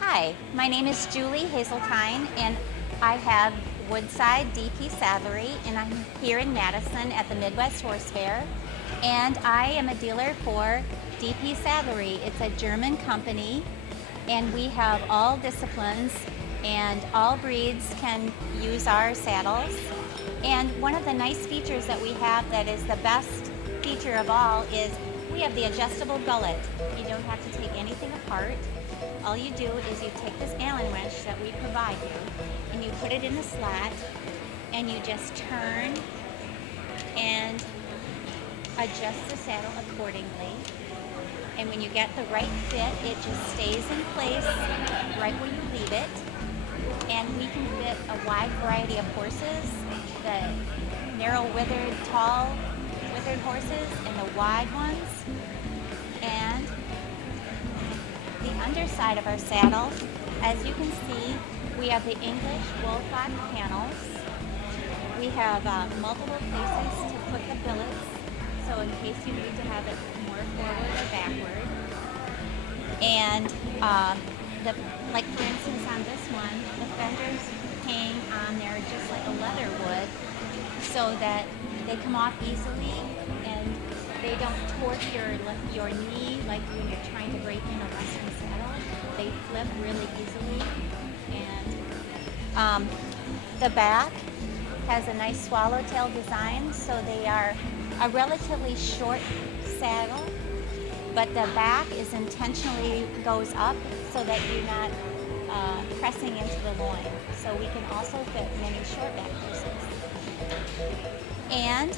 Hi, my name is Julie Hazeltine, and I have Woodside DP Saddlery, and I'm here in Madison at the Midwest Horse Fair. And I am a dealer for DP Saddlery. It's a German company, and we have all disciplines and all breeds can use our saddles. And one of the nice features that we have that is the best feature of all is we have the adjustable gullet. You don't have to take anything apart. All you do is you take this Allen wrench that we provide you and you put it in the slot and you just turn and adjust the saddle accordingly. And when you get the right fit, it just stays in place right where you leave it. And we can fit a wide variety of horses, the narrow withered, tall withered horses and the wide ones. And the underside of our saddle, as you can see, we have the English bullfrog panels. We have multiple places to put the billets, so in case you need to have it more forward or backward. And like for instance on this one, the fenders hang on there just like a leather would, so that they come off easily and they don't torque your knee like when you're trying to break in a Western saddle. They flip really easily. And the back has a nice swallowtail design, so they are a relatively short saddle, but the back is intentionally goes up so that you're not pressing into the loin. So we can also fit many short back horses. And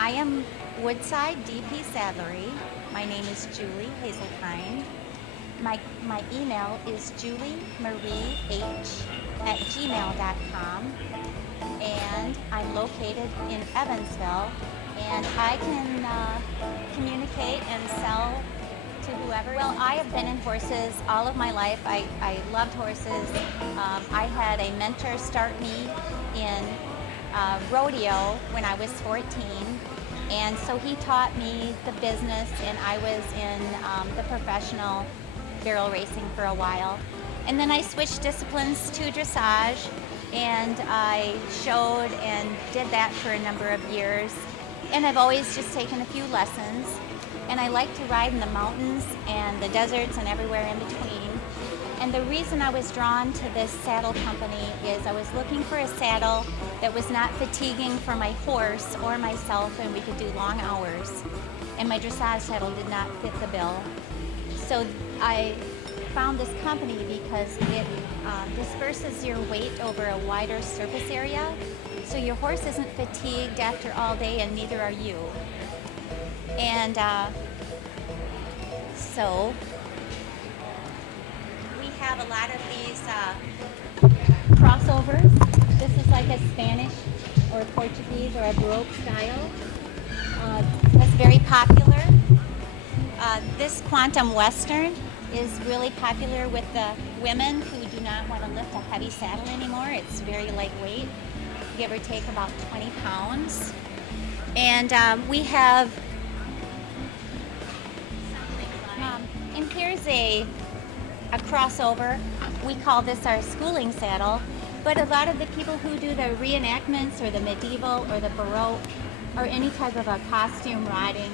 I am Woodside DP Saddlery. My name is Julie Hazeltine. My email is juliemarieh@gmail.com, and I'm located in Evansville, and I can communicate and sell to whoever. Well, I have been in horses all of my life. I loved horses. I had a mentor start me in rodeo when I was 14, and so he taught me the business, and I was in the professional barrel racing for a while. And then I switched disciplines to dressage, and I showed and did that for a number of years. And I've always just taken a few lessons, and I like to ride in the mountains and the deserts and everywhere in between. And the reason I was drawn to this saddle company is I was looking for a saddle that was not fatiguing for my horse or myself, and we could do long hours. And my dressage saddle did not fit the bill. So I found this company because it disperses your weight over a wider surface area, so your horse isn't fatigued after all day, and neither are you. And so we have a lot of these crossovers. This is like a Spanish or Portuguese or a Baroque style. That's very popular. This Quantum Western is really popular with the women who do not want to lift a heavy saddle anymore. It's very lightweight, give or take about 20 pounds. And we have, and here's a crossover. We call this our schooling saddle, but a lot of the people who do the reenactments or the medieval or the Baroque or any type of a costume riding,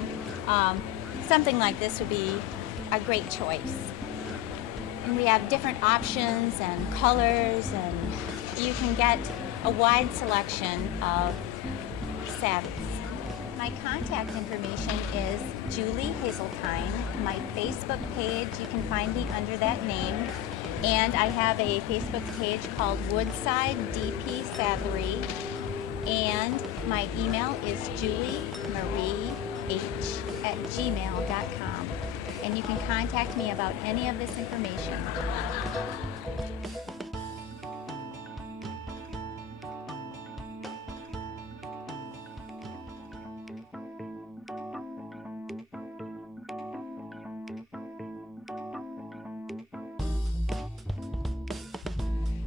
something like this would be a great choice. And we have different options and colors, and you can get a wide selection of saddles. My contact information is Julie Hazeltine. My Facebook page, you can find me under that name. And I have a Facebook page called Woodside DP Saddlery. And my email is juliemarieh@gmail.com. And you can contact me about any of this information.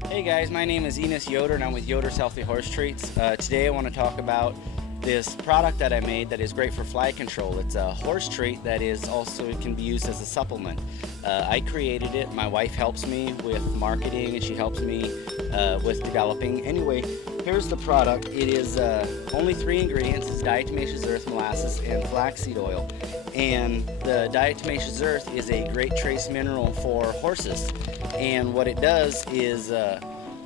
Hey guys, my name is Enos Yoder and I'm with Yoders Healthy Horse Treats. Today I want to talk about this product that I made that is great for fly control. It's a horse treat that is also, it can be used as a supplement. I created it. My wife helps me with marketing and she helps me with developing. Anyway, here's the product. It is only 3 ingredients. It's diatomaceous earth, molasses, and flaxseed oil. And the diatomaceous earth is a great trace mineral for horses. And what it does is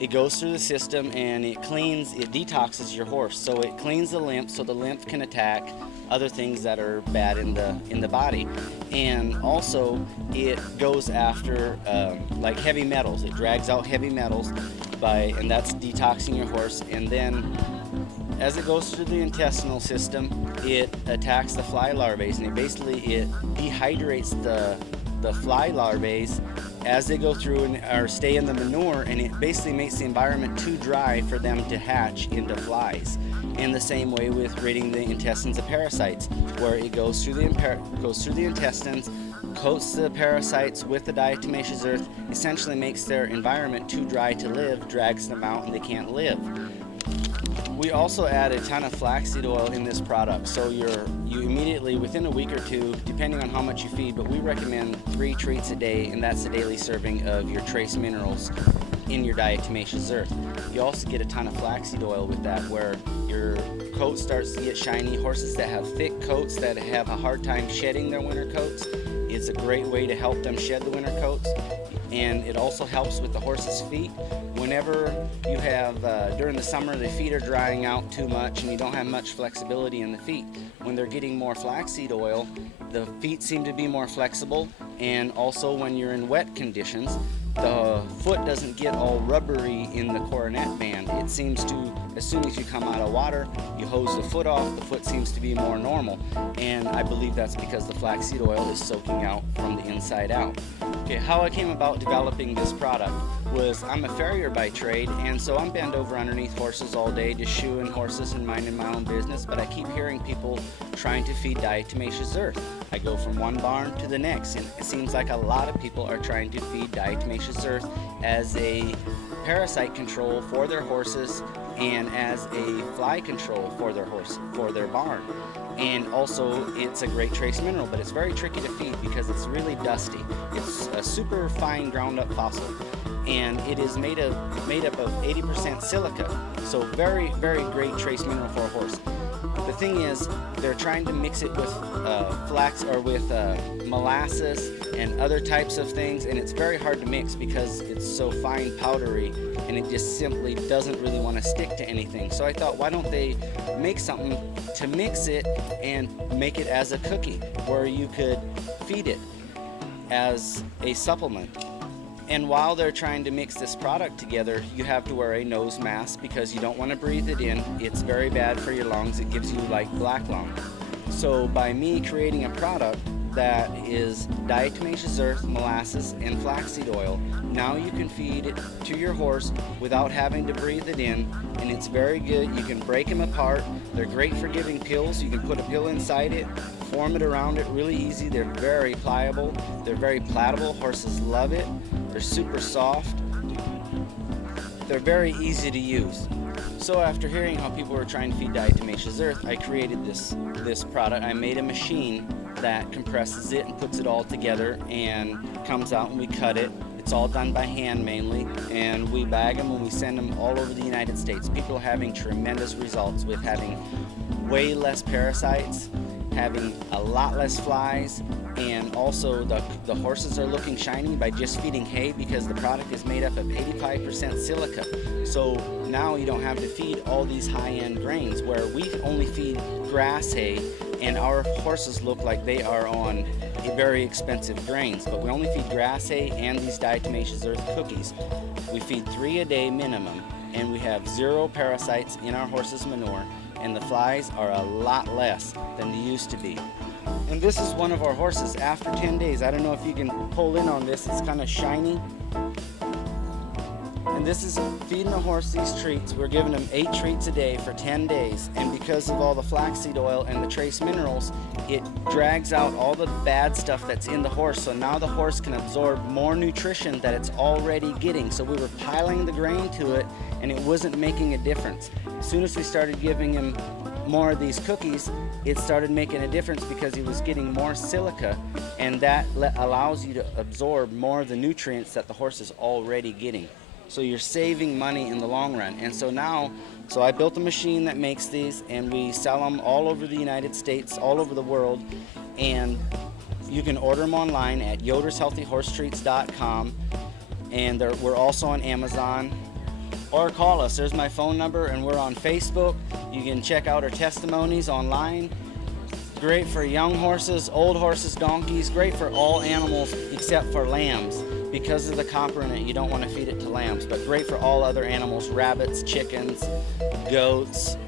it goes through the system and it detoxes your horse. So it cleans the lymph so the lymph can attack other things that are bad in the body. And also it goes after like heavy metals. It drags out heavy metals and that's detoxing your horse. And then as it goes through the intestinal system, it attacks the fly larvae, and it dehydrates the fly larvae as they go through or stay in the manure, and it basically makes the environment too dry for them to hatch into flies. In the same way with ridding the intestines of parasites, where it goes through the intestines, coats the parasites with the diatomaceous earth, essentially makes their environment too dry to live, drags them out, and they can't live. We also add a ton of flaxseed oil in this product, so you immediately, within a week or two, depending on how much you feed, but we recommend 3 treats a day, and that's a daily serving of your trace minerals in your diatomaceous earth. You also get a ton of flaxseed oil with that, where your coat starts to get shiny. Horses that have thick coats that have a hard time shedding their winter coats, it's a great way to help them shed the winter coats. And it also helps with the horse's feet. Whenever you have, during the summer, the feet are drying out too much and you don't have much flexibility in the feet. When they're getting more flaxseed oil, the feet seem to be more flexible, and also when you're in wet conditions, the foot doesn't get all rubbery in the coronet band. It seems to, as soon as you come out of water, you hose the foot off, the foot seems to be more normal. And I believe that's because the flaxseed oil is soaking out from the inside out. Okay, how I came about developing this product was I'm a farrier by trade, and so I'm bent over underneath horses all day just shoeing horses and minding my own business, but I keep hearing people trying to feed diatomaceous earth. I go from one barn to the next, and it seems like a lot of people are trying to feed diatomaceous earth as a parasite control for their horses and as a fly control for their barn. And also it's a great trace mineral, but it's very tricky to feed because it's really dusty. It's a super fine ground up fossil, and it is made up of 80% silica, so very, very great trace mineral for a horse. The thing is, they're trying to mix it with flax or with molasses and other types of things, and it's very hard to mix because it's so fine powdery, and it just simply doesn't really want to stick to anything. So I thought, why don't they make something to mix it and make it as a cookie where you could feed it as a supplement. And while they're trying to mix this product together, you have to wear a nose mask because you don't want to breathe it in. It's very bad for your lungs. It gives you like black lung. So by me creating a product that is diatomaceous earth, molasses, and flaxseed oil, now you can feed it to your horse without having to breathe it in, and it's very good. You can break them apart. They're great for giving pills. You can put a pill inside it, form it around it really easy. They're very pliable. They're very palatable. Horses love it. They're super soft. They're very easy to use. So after hearing how people were trying to feed diatomaceous earth, I created this product. I made a machine that compresses it and puts it all together and comes out, and we cut it. It's all done by hand mainly, and we bag them and we send them all over the United States. People are having tremendous results with having way less parasites, having a lot less flies, and also the horses are looking shiny by just feeding hay because the product is made up of 85% silica. So now you don't have to feed all these high-end grains, where we only feed grass hay and our horses look like they are on very expensive grains, but we only feed grass hay and these diatomaceous earth cookies. We feed 3 a day minimum, and we have 0 parasites in our horses' manure, and the flies are a lot less than they used to be. And this is one of our horses after 10 days. I don't know if you can pull in on this, it's kind of shiny. And this is feeding the horse these treats. We're giving them 8 treats a day for 10 days. And because of all the flaxseed oil and the trace minerals, it drags out all the bad stuff that's in the horse. So now the horse can absorb more nutrition that it's already getting. So we were piling the grain to it, and it wasn't making a difference. As soon as we started giving him more of these cookies, it started making a difference because he was getting more silica, and that allows you to absorb more of the nutrients that the horse is already getting. So you're saving money in the long run. And so now, I built a machine that makes these, and we sell them all over the United States, all over the world, and you can order them online at yodershealthyhorsetreats.com, and we're also on Amazon. Or call us. There's my phone number, and we're on Facebook. You can check out our testimonies online. Great for young horses, old horses, donkeys, great for all animals except for lambs. Because of the copper in it, you don't want to feed it to lambs, but great for all other animals, rabbits, chickens, goats.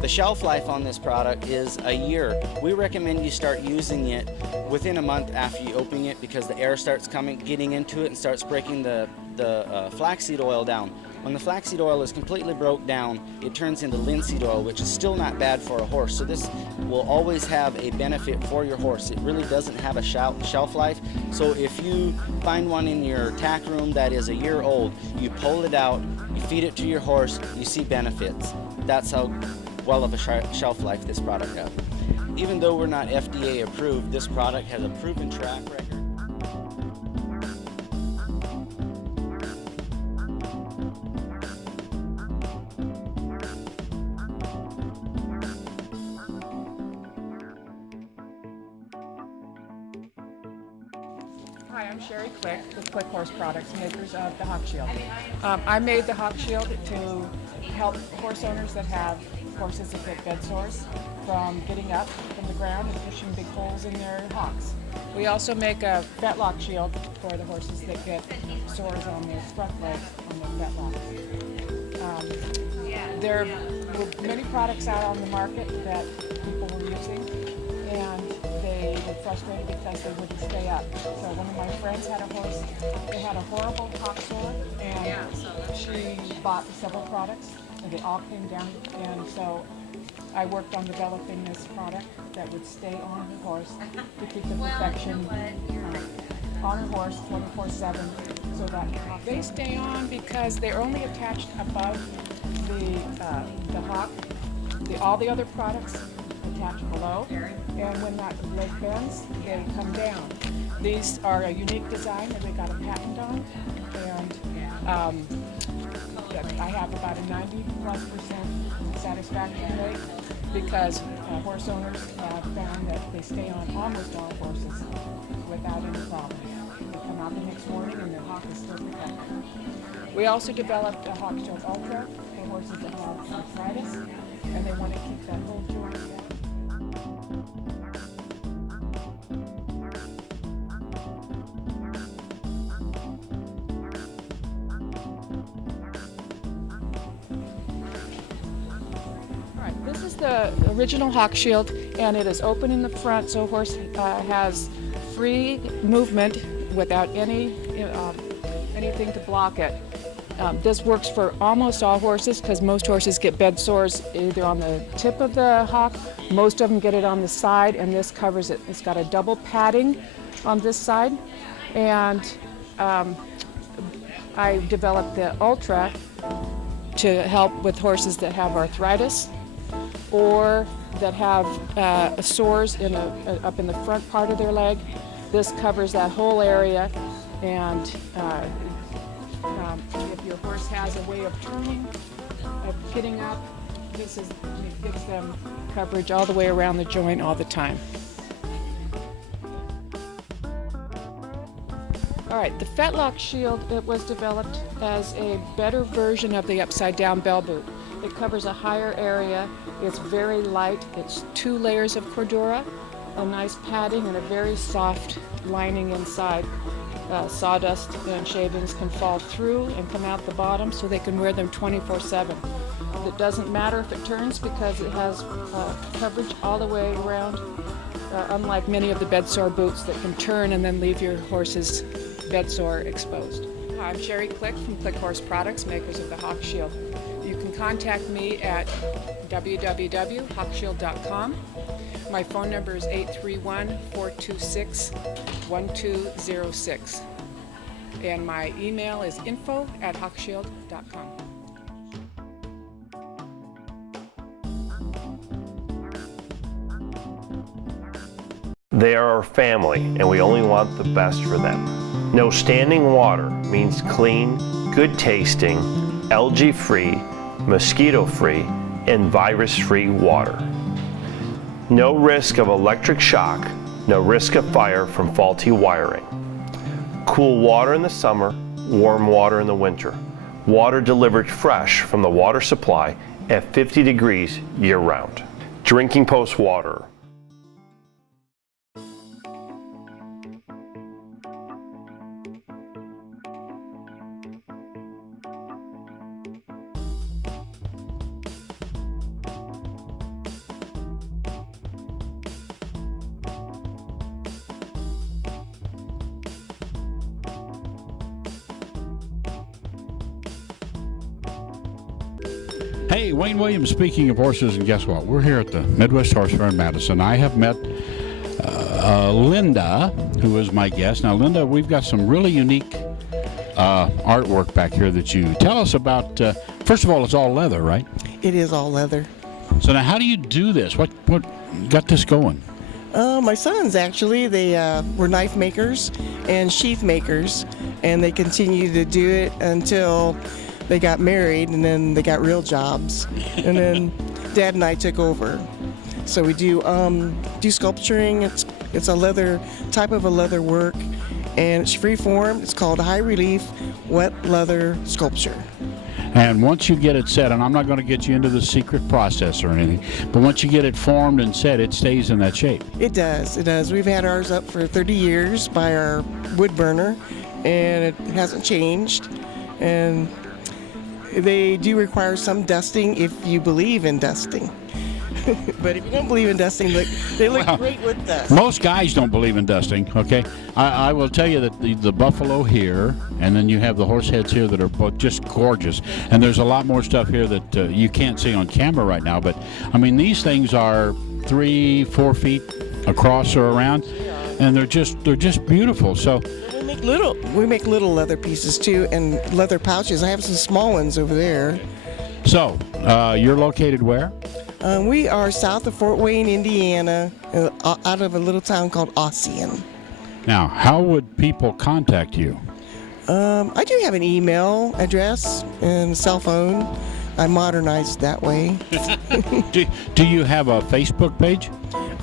The shelf life on this product is a year. We recommend you start using it within a month after you open it, because the air starts getting into it and starts breaking the flaxseed oil down. When the flaxseed oil is completely broke down, it turns into linseed oil, which is still not bad for a horse. So this will always have a benefit for your horse. It really doesn't have a shelf life. So if you find one in your tack room that is a year old, you pull it out, you feed it to your horse, you see benefits. That's how well of a shelf life this product has. Even though we're not FDA approved, this product has a proven track record. Hi, I'm Sherry Click with Click Horse Products, makers of the Hog Shield. I made the Hog Shield to help horse owners that have horses that get bed sores from getting up from the ground and pushing big holes in their hocks. We also make a fetlock shield for the horses that get sores on their front legs on their fetlocks. There were many products out on the market that people were using, and they were frustrated because they wouldn't stay up. So one of my friends had a horse, they had a horrible hock sore, and she bought several products, and they all came down. And so I worked on developing this product that would stay on her horse to keep the perfection on her horse 24/7, so that they stay on because they're only attached above the hock. All the other products attach below, and when that leg bends, they come down. These are a unique design that we got a patent on, and I have about a 90+% satisfaction rate, because horse owners have found that they stay on almost all horses without any problems. They come out the next morning and their hock is still protected. We also developed a Hog Shield Ultra for horses that have arthritis, and they want to keep that whole joint down. This is the original Hog Shield, and it is open in the front, so a horse has free movement without anything to block it. This works for almost all horses, because most horses get bed sores either on the tip of the hock, most of them get it on the side, and this covers it. It's got a double padding on this side, and I developed the Ultra to help with horses that have arthritis, or that have sores up in the front part of their leg. This covers that whole area, and if your horse has a way of turning, of getting up, it gives them coverage all the way around the joint all the time. All right, the Fetlock Shield, it was developed as a better version of the upside-down bell boot. It covers a higher area, it's very light, it's 2 layers of Cordura, a nice padding, and a very soft lining inside. Sawdust and shavings can fall through and come out the bottom, so they can wear them 24/7. It doesn't matter if it turns, because it has coverage all the way around, unlike many of the bedsore boots that can turn and then leave your horse's bedsore exposed. Hi, I'm Sherry Click from Click Horse Products, makers of the Hog Shield. You can contact me at www.hogshield.com. My phone number is 831-426-1206. And my email is info@hogshield.com. They are our family, and we only want the best for them. No standing water means clean, good tasting, algae-free, mosquito-free, and virus-free water. No risk of electric shock, no risk of fire from faulty wiring. Cool water in the summer, warm water in the winter. Water delivered fresh from the water supply at 50 degrees year-round. Drinking Post Water. Hey, Wayne Williams speaking of horses, and guess what? We're here at the Midwest Horse Fair in Madison. I have met Linda, who is my guest. Now, Linda, we've got some really unique artwork back here that you tell us about. First of all, it's all leather, right? It is all leather. So now, how do you do this? What got this going? My sons, actually, they were knife makers and sheath makers, and they continued to do it until they got married, and then they got real jobs, and then Dad and I took over. So we do sculpturing. It's a leather type of a leather work, and it's free form. It's called high relief wet leather sculpture. And once you get it set, and I'm not going to get you into the secret process or anything, but once you get it formed and set, it stays in that shape. It does. It does. We've had ours up for 30 years by our wood burner, and it hasn't changed. And they do require some dusting if you believe in dusting. But if you don't believe in dusting, they look great with dust. Most guys don't believe in dusting, okay? I will tell you that the buffalo here, and then you have the horse heads here that are both just gorgeous. And there's a lot more stuff here that you can't see on camera right now. But, I mean, these things are 3-4 feet across or around, and they're just beautiful. So we make little leather pieces too, and leather pouches. I have some small ones over there. So, you're located where? We are south of Fort Wayne, Indiana, out of a little town called Ossian. Now, how would people contact you? I do have an email address and cell phone. I modernized that way. Do you have a Facebook page?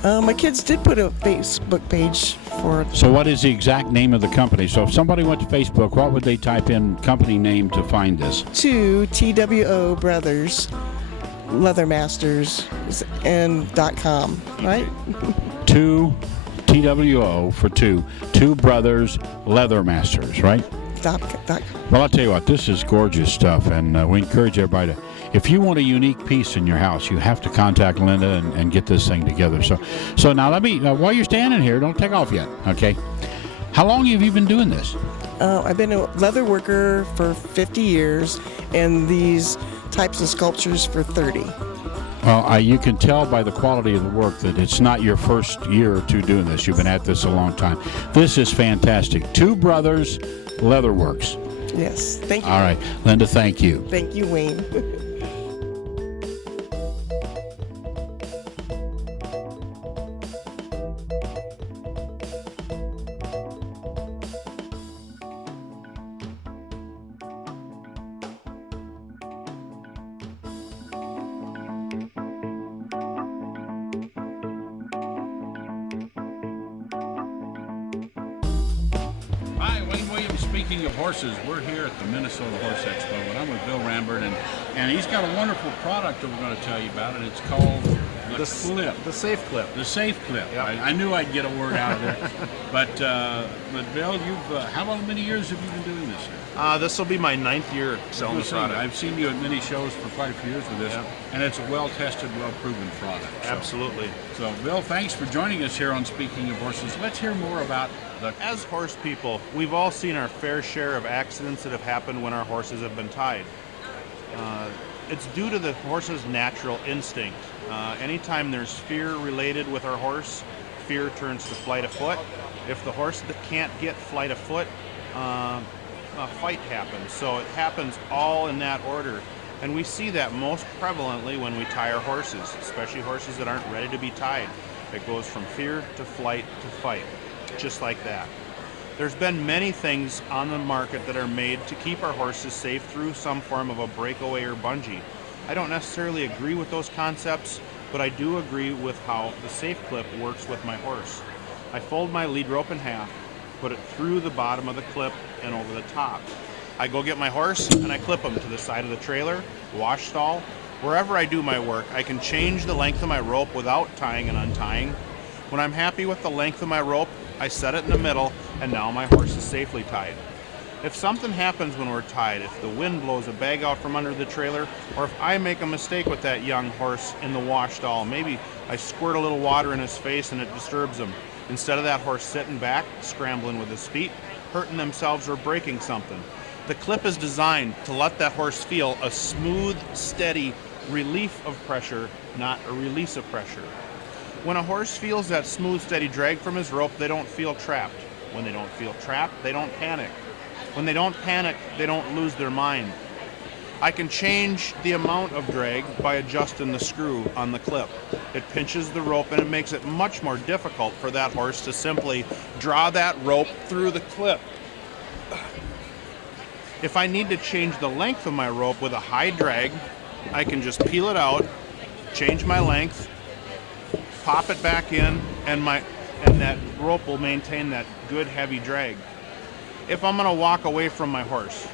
My kids did put a Facebook page for it. So what is the exact name of the company? So if somebody went to Facebook, what would they type in company name to find this? 2 TWO Brothers Leather Masters and .com, right? 2 TWO for 2 Brothers Leather Masters, right? Well, I'll tell you what, this is gorgeous stuff, and we encourage everybody to, if you want a unique piece in your house, you have to contact Linda and get this thing together. So now let me, while you're standing here, don't take off yet, okay? How long have you been doing this? I've been a leather worker for 50 years, and these types of sculptures for 30. Well, you can tell by the quality of the work that it's not your first year or two doing this. You've been at this a long time. This is fantastic. 2 Brothers Leatherworks. Yes, thank you. All right, Linda, thank you. Thank you, Wayne. Hi, Wayne Williams speaking of horses. We're here at the Minnesota Horse Expo, and I'm with Bill Rambert, and he's got a wonderful product that we're going to tell you about, and it's called the Clip. The Safe Clip. The Safe Clip. Yep. I knew I'd get a word out of there. But Bill, how many years have you been doing this? This will be my 9th year selling the product. I've seen you at many shows for quite a few years with this, Yep. and it's a well-tested, well-proven product. Absolutely. So, Bill, thanks for joining us here on Speaking of Horses. Let's hear more about the... As horse people, we've all seen our fair share of accidents that have happened when our horses have been tied. It's due to the horse's natural instinct. Anytime there's fear related with our horse, fear turns to flight of foot. If the horse can't get flight of foot, a fight happens. So it happens all in that order. And we see that most prevalently when we tie our horses, especially horses that aren't ready to be tied. It goes from fear to flight to fight, just like that. There's been many things on the market that are made to keep our horses safe through some form of a breakaway or bungee. I don't necessarily agree with those concepts, but I do agree with how the safe clip works with my horse. I fold my lead rope in half, put it through the bottom of the clip and over the top. I go get my horse and I clip him to the side of the trailer, wash stall. Wherever I do my work, I can change the length of my rope without tying and untying. When I'm happy with the length of my rope, I set it in the middle, and now my horse is safely tied. If something happens when we're tied, if the wind blows a bag out from under the trailer, or if I make a mistake with that young horse in the wash stall, maybe I squirt a little water in his face and it disturbs him. Instead of that horse sitting back, scrambling with his feet, hurting themselves or breaking something. The clip is designed to let that horse feel a smooth, steady relief of pressure, not a release of pressure. When a horse feels that smooth, steady drag from his rope, they don't feel trapped. When they don't feel trapped, they don't panic. When they don't panic, they don't lose their mind. I can change the amount of drag by adjusting the screw on the clip. It pinches the rope and it makes it much more difficult for that horse to simply draw that rope through the clip. If I need to change the length of my rope with a high drag, I can just peel it out, change my length, pop it back in, and that rope will maintain that good heavy drag. If I'm going to walk away from my horse,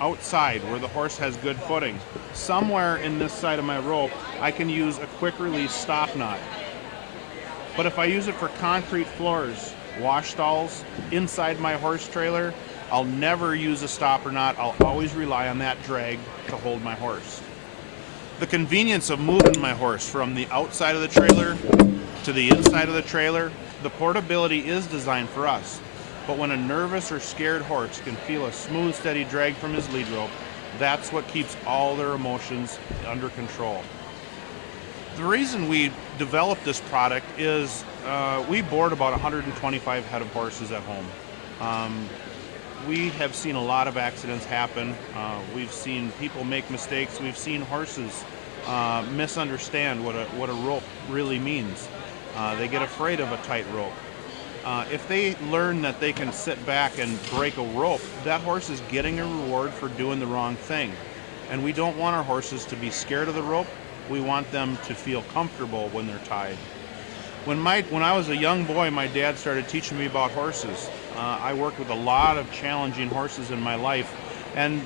outside where the horse has good footing, somewhere in this side of my rope, I can use a quick release stop knot. But if I use it for concrete floors, wash stalls, inside my horse trailer, I'll never use a stopper knot. I'll always rely on that drag to hold my horse. The convenience of moving my horse from the outside of the trailer to the inside of the trailer, the portability is designed for us. But when a nervous or scared horse can feel a smooth, steady drag from his lead rope, that's what keeps all their emotions under control. The reason we developed this product is we board about 125 head of horses at home. We have seen a lot of accidents happen. We've seen people make mistakes. We've seen horses misunderstand what a rope really means. They get afraid of a tight rope. If they learn that they can sit back and break a rope, that horse is getting a reward for doing the wrong thing. And we don't want our horses to be scared of the rope. We want them to feel comfortable when they're tied. When I was a young boy, my dad started teaching me about horses. I worked with a lot of challenging horses in my life, and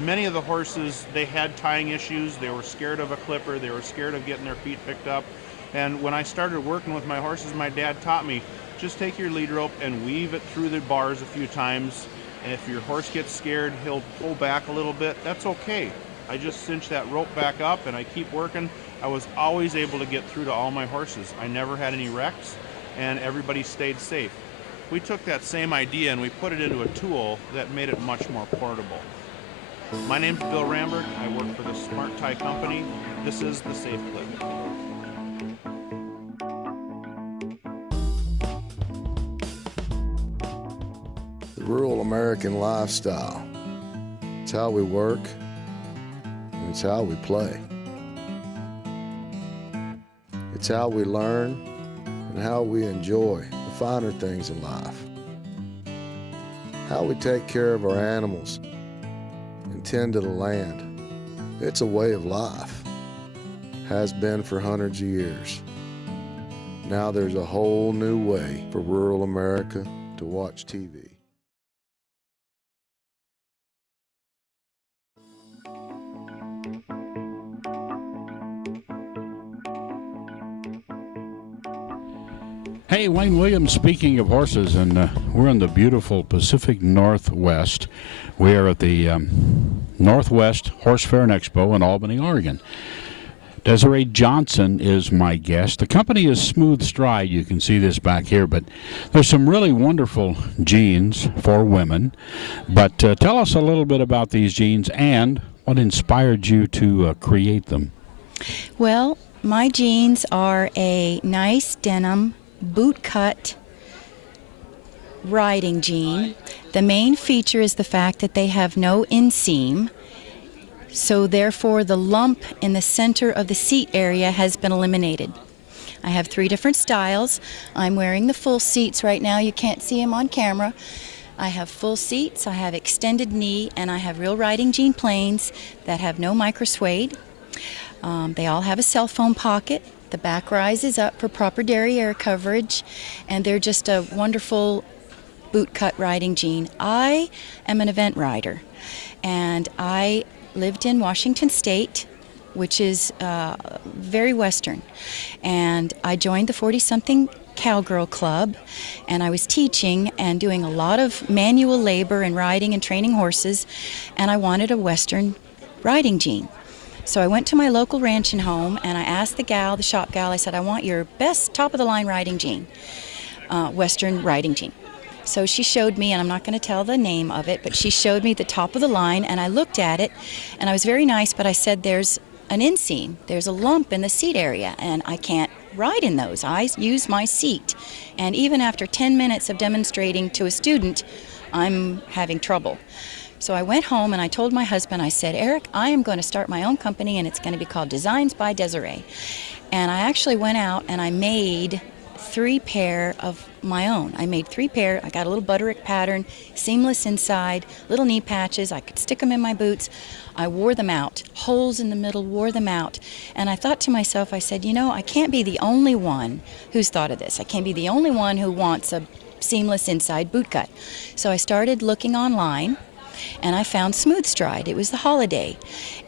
many of the horses, they had tying issues. They were scared of a clipper. They were scared of getting their feet picked up. And when I started working with my horses, my dad taught me, just take your lead rope and weave it through the bars a few times. And if your horse gets scared, he'll pull back a little bit. That's okay. I just cinch that rope back up and I keep working. I was always able to get through to all my horses. I never had any wrecks, and everybody stayed safe. We took that same idea and we put it into a tool that made it much more portable. My name's Bill Rambert. I work for the Smart Tie Company. This is the Safe Clip. The rural American lifestyle. It's how we work, and it's how we play. It's how we learn and how we enjoy the finer things in life. How we take care of our animals and tend to the land. It's a way of life. Has been for hundreds of years. Now there's a whole new way for rural America to watch TV. Hey, Wayne Williams speaking of horses, and we're in the beautiful Pacific Northwest. We are at the Northwest Horse Fair and Expo in Albany, Oregon. Desiree Johnson is my guest. The company is Smooth Stride. You can see this back here, but there's some really wonderful jeans for women. But tell us a little bit about these jeans and what inspired you to create them. Well, my jeans are a nice denim boot-cut riding jean. The main feature is the fact that they have no inseam, so therefore the lump in the center of the seat area has been eliminated. I have 3 different styles. I'm wearing the full seats right now. You can't see them on camera. I have full seats, I have extended knee, and I have real riding jean plains that have no micro suede. They all have a cell phone pocket. The back rises up for proper derriere coverage, and they're just a wonderful boot-cut riding jean. I am an event rider, and I lived in Washington State, which is very Western, and I joined the 40-something Cowgirl Club, and I was teaching and doing a lot of manual labor and riding and training horses, and I wanted a Western riding jean. So I went to my local ranch and home, and I asked the shop gal, I said, I want your best top-of-the-line riding jean, Western riding jean. So she showed me, and I'm not going to tell the name of it, but she showed me the top of the line, and I looked at it, and I was very nice, but I said, there's an inseam, there's a lump in the seat area, and I can't ride in those. I use my seat, and even after 10 minutes of demonstrating to a student, I'm having trouble. So I went home and I told my husband, I said, Eric, I am going to start my own company, and it's going to be called Designs by Desiree. And I actually went out and I made 3 pair of my own. I made 3 pair. I got a little butterick pattern, seamless inside, little knee patches. I could stick them in my boots. I wore them out, holes in the middle, wore them out. And I thought to myself, I said, you know, I can't be the only one who's thought of this. I can't be the only one who wants a seamless inside boot cut. So I started looking online, and I found Smooth Stride. It was the holiday.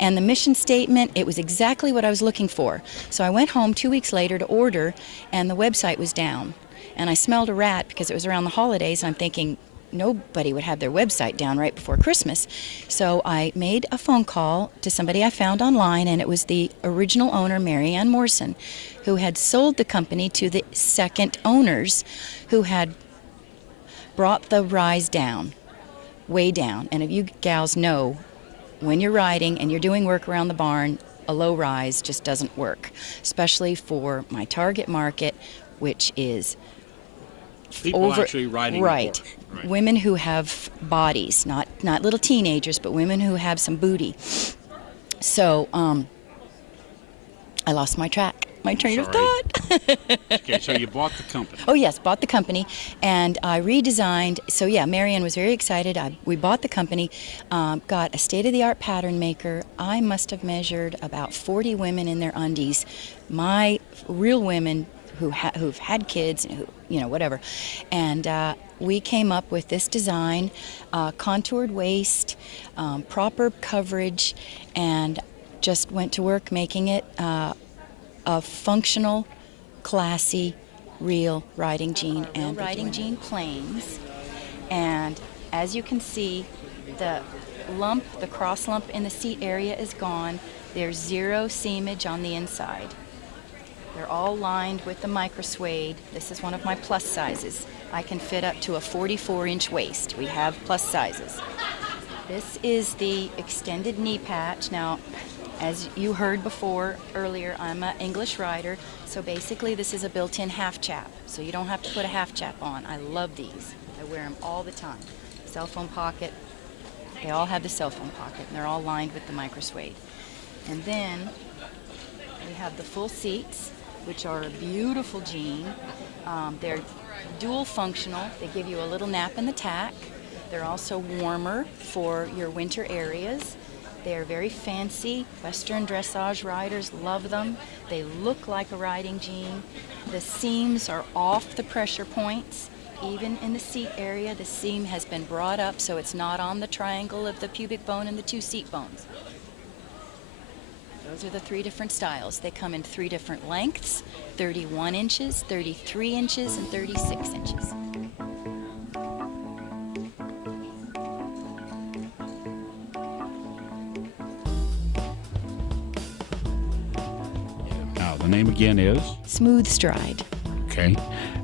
And the mission statement, it was exactly what I was looking for. So I went home 2 weeks later to order, and the website was down. And I smelled a rat because it was around the holidays. I'm thinking nobody would have their website down right before Christmas. So I made a phone call to somebody I found online, and it was the original owner, Mary Ann Morrison, who had sold the company to the second owners who had brought the rise down, way down. And if you gals know, when you're riding and you're doing work around the barn, a low rise just doesn't work, especially for my target market, which is people actually riding right. the horse. Right. Women who have bodies, not little teenagers, but women who have some booty. So I lost my track. My train of thought. Okay, so you bought the company. Oh yes, bought the company, and I redesigned. So yeah, Marianne was very excited. We bought the company, got a state-of-the-art pattern maker. I must have measured about 40 women in their undies, my real women who've had kids, who, whatever. And we came up with this design, contoured waist, proper coverage, and just went to work making it a functional, classy, real riding jean and riding jean plains. And as you can see, the cross lump in the seat area is gone. There's 0 seamage on the inside. They're all lined with the micro suede. This is one of my plus sizes. I can fit up to a 44-inch waist. We have plus sizes. This is the extended knee patch. Now, as you heard earlier, I'm an English rider, so basically this is a built-in half chap, so you don't have to put a half chap on. I love these. I wear them all the time. Cell phone pocket. They all have the cell phone pocket, and they're all lined with the micro suede. And then we have the full seats, which are a beautiful jean. They're dual functional. They give you a little nap in the tack. They're also warmer for your winter areas. They are very fancy. Western dressage riders love them. They look like a riding jean. The seams are off the pressure points. Even in the seat area, the seam has been brought up so it's not on the triangle of the pubic bone and the 2 seat bones. Those are the 3 different styles. They come in 3 different lengths, 31 inches, 33 inches, and 36 inches. Now, the name again is? Smooth Stride. Okay.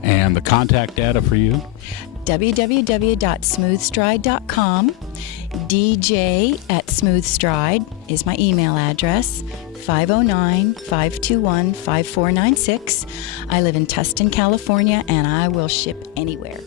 And the contact data for you? www.smoothstride.com. DJ@smoothstride is my email address. 509-521-5496. I live in Tustin, California, and I will ship anywhere.